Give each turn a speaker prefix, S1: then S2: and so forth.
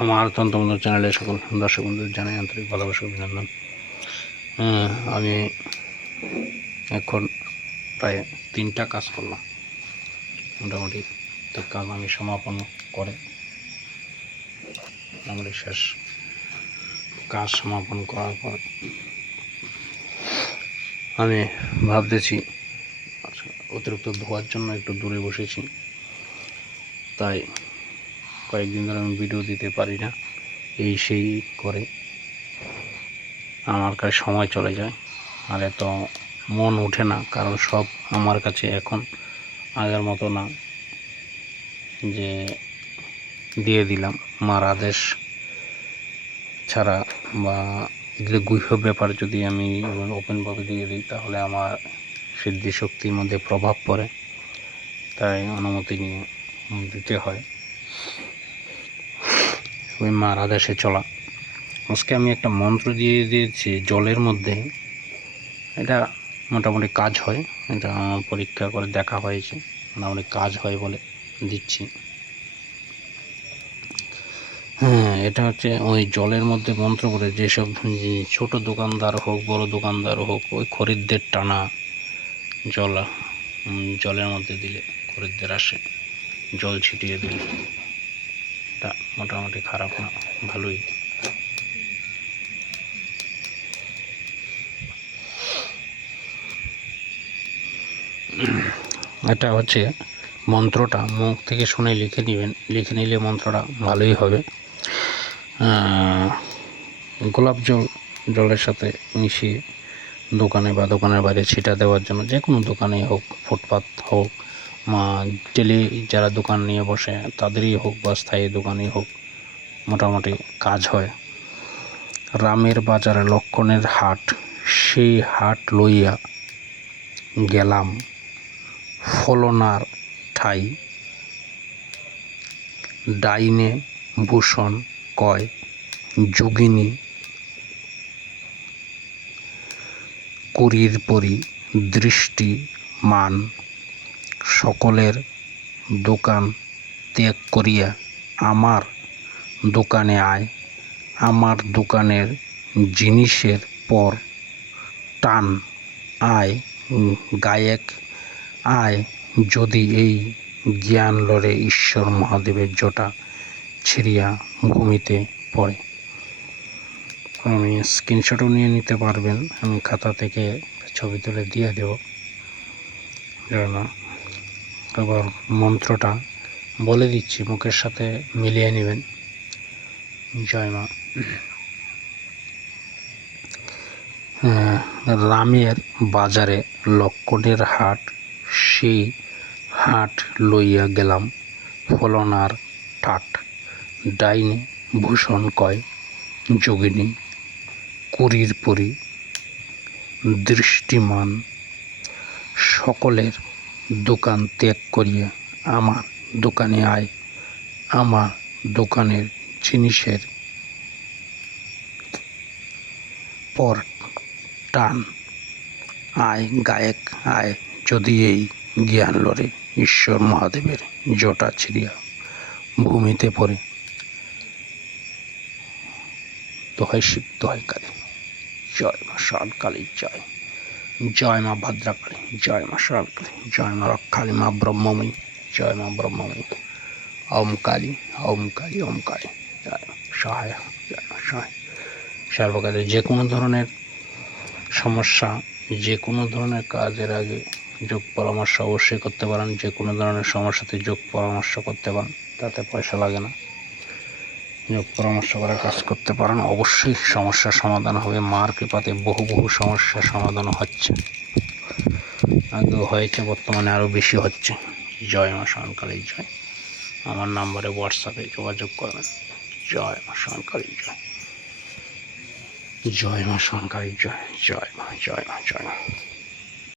S1: আমার তন্ত্রমন্ত্র চ্যানেলে সকল দর্শক বন্ধু জানাই আন্তরিক ভালোবাসা অভিনন্দন। আমি এখন প্রায় তিনটা কাজ করলাম। মোটামুটি তো কাজ আমি সমাপন করে মোটামুটি শেষ কাজ সমাপন করার পর আমি ভাবতেছি আচ্ছা, অতিরিক্ত ধোয়ার জন্য একটু দূরে বসেছি। তাই কয়েকদিন ধরে আমি ভিডিও দিতে পারি না। এই সেই করে আমার কাছে সময় চলে যায় আর এত মন ওঠে না, কারণ সব আমার কাছে এখন আগের মতো না যে দিয়ে দিলাম। মার আদেশ ছাড়া বা এগুলো গুহ্য ব্যাপার যদি আমি ওপেনভাবে দিয়ে দিই, তাহলে আমার সিদ্ধি শক্তির মধ্যে প্রভাব পড়ে। তাই অনুমতি নিয়ে দিতে হয়। ওই মার আদেশে চলা। আজকে আমি একটা মন্ত্র দিয়ে দিয়েছি জলের মধ্যে। এটা মোটামুটি কাজ হয়। এটা পরীক্ষা করে দেখা হয়েছে। মোটামুটি কাজ হয় বলে দিচ্ছি। হ্যাঁ এটা হচ্ছে ওই জলের মধ্যে মন্ত্র করে যেসব ছোট দোকানদার হোক, বড় দোকানদার হোক, ওই খরিদ্দের টানা জল জলের মধ্যে দিলে খরিদ্দের আসে। জল ছিটিয়ে দিলে। এটা মোটামুটি খারাপ না, ভালোই। এটা হচ্ছে মন্ত্রটা, মুখ থেকে শুনে লিখে নেবেন, লিখে নিলে মন্ত্রটা ভালোই হবে। গোলাপ জল, জলের সাথে মিশিয়ে দোকানে বা দোকানের বাইরে ছিটা দেওয়ার জন্য যে কোনো দোকানে হোক, ফুটপাত হোক ডেলি যারা দোকান নিয়ে বসে, তাদেরই হোক বা স্থায়ী দোকানই হোক, মোটামুটি কাজ হয়। রামের বাজারে লক্ষণের হাট, সেই হাট লইয়া গেলাম ফলনার ঠাই। ডাইনে ভূষণ কয়, যোগিনী কুরির পরি দৃষ্টি মান সকলের দোকান ত্যাগ করিয়া আমার দোকানে আয়। আমার দোকানের জিনিসের পর টান আয়, গায়ক আয়। যদি এই জ্ঞান লড়ে ঈশ্বর মহাদেবের জটা ছিঁড়িয়া ভূমিতে পড়ে। আমি স্ক্রিনশটও নিয়ে নিতে পারবেন। আমি খাতা থেকে ছবি তুলে দিয়ে দেব। যেন মন্ত্রটা বলে দিচ্ছি, মুখের সাথে মিলিয়ে নেবেন। জয় মা। রামের বাজারে লক্ষ্মণের হাট, সেই হাট লইয়া গেলাম ফলনার ঠাট ডাইনে ভূষণ কয়, যোগিনী কুরির পরি, দৃষ্টিমান, সকলের দোকান ত্যাগ করিয়া আমার দোকানে আয়। আমার দোকানের জিনিসের পর টান। আয় গায়ক, আয় যদি এই জ্ঞান লড়ে ঈশ্বর মহাদেবের জটা ছিড়িয়া ভূমিতে পড়ে। দোহাই শিব দোহাই কালী। জয় মা কালী জয়। জয় মা ভদ্রাকালী, জয় মা কালী জয় মা রক্ষালী, মা ব্রহ্মময়ী জয় মা ব্রহ্মময়ী ওম কালী ওম কালী ওম কালী জয় সহায় জয় সহায়। সর্বকালে যে কোনো ধরনের সমস্যা, যে কোনো ধরনের কাজের আগে যোগ পরামর্শ অবশ্যই করতে পারেন। যে কোনো ধরনের সমস্যাতে যোগ পরামর্শ করতে পারেন, তাতে পয়সা লাগে না। যোগ পরামর্শ করে কাজ করতে পারেন। অবশ্যই সমস্যার সমাধান হবে। মার কৃপাতে বহু বহু সমস্যার সমাধান হচ্ছে। আগেও হয়েছে? বর্তমানে আরও বেশি হচ্ছে। জয় মা শঙ্করী জয়। আমার নাম্বারে হোয়াটসঅ্যাপে যোগাযোগ করবেন। জয় মা শঙ্করী জয়। জয় মা শঙ্করী জয়। জয় মা জয় মা জয় মা।